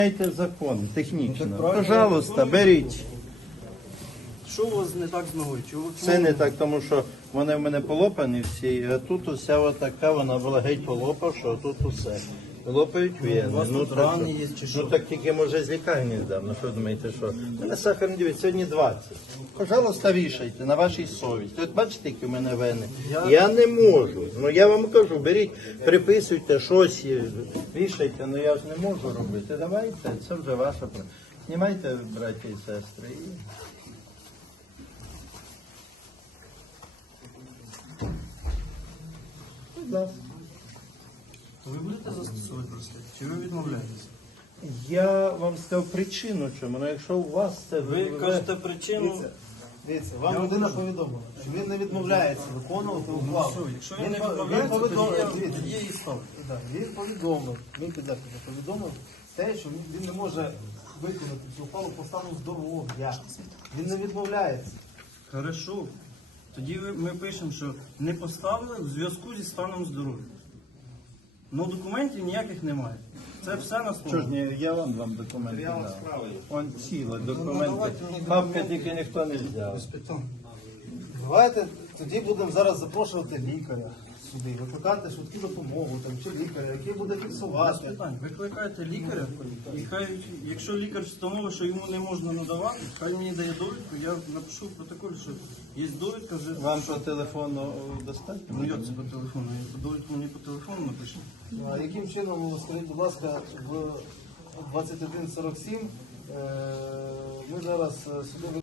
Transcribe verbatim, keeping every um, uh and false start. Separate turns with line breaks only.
Знаєте закон, технічно.
Ну, так правильно.
Пожалуйста, беріть.
Що у вас не так з ногою? Чого?
Це не так, тому що вони в мене полопані всі, а тут уся отака, вона була геть полопавша, а тут усе. Лопають вени.
у вас тут
так,
рани
що-
є чи що?
Ну так тільки може з лікарні здав. Ну що думаєте, що? У мене сахарний дивіться, сьогодні двадцять. Пожалуйста, вішайте на вашій совісті. От бачите, які в мене вени. Я,
Я-
не можу. Ну я вам кажу, беріть, приписуйте щось, і вішайте, ну я ж не можу робити. Давайте, це вже ваша проблема. Знімайте, браті і сестри. І... Будь ласка.
Ви будете застосовувати браслет? Чи ви відмовляєтесь?
Я вам сказав причину чому, ну якщо у вас це...
Ви кажете причину.
Дивіться, дивіться, вам
Я вам
людина
кажу.
повідомила, що він не відмовляється виконувати ухвалу.
Що, якщо він
Він
не
по-
відмовляється,
він повідомив,
тоді я-
дивіться,
тоді я і став.
так, він повідомив, він підзахисно повідомив те, що він, він не може виконати цю ухвалу по стану здоров'я. Він не відмовляється.
Хорошо. Тоді ви- ми пишемо, що не поставили в зв'язку зі станом здоров'я. Ну документів ніяких немає. Це все на
Що ж,
слово.
ні, я вам дам документи.
Я вам
дав.
справи.
Вон ціле документи.
давайте мені
Папки
документи.
тільки ніхто не взяв.
Давайте тоді будемо зараз запрошувати лікаря сюди, викликати швидку допомогу там, чи лікаря, який буде
Без
фіксувати.
питань. Викликайте лікаря, і хай, якщо лікар встановить, що йому не можна надавати, хай мені дає довідку, я напишу в протоколі, що є довідка вже.
Вам по телефону достатньо?
Ну як це по телефону? Я довідку мені по телефону напишу.
А яким чином, скажіть, будь ласка, в двадцять один сорок сім е, ми зараз е, сюди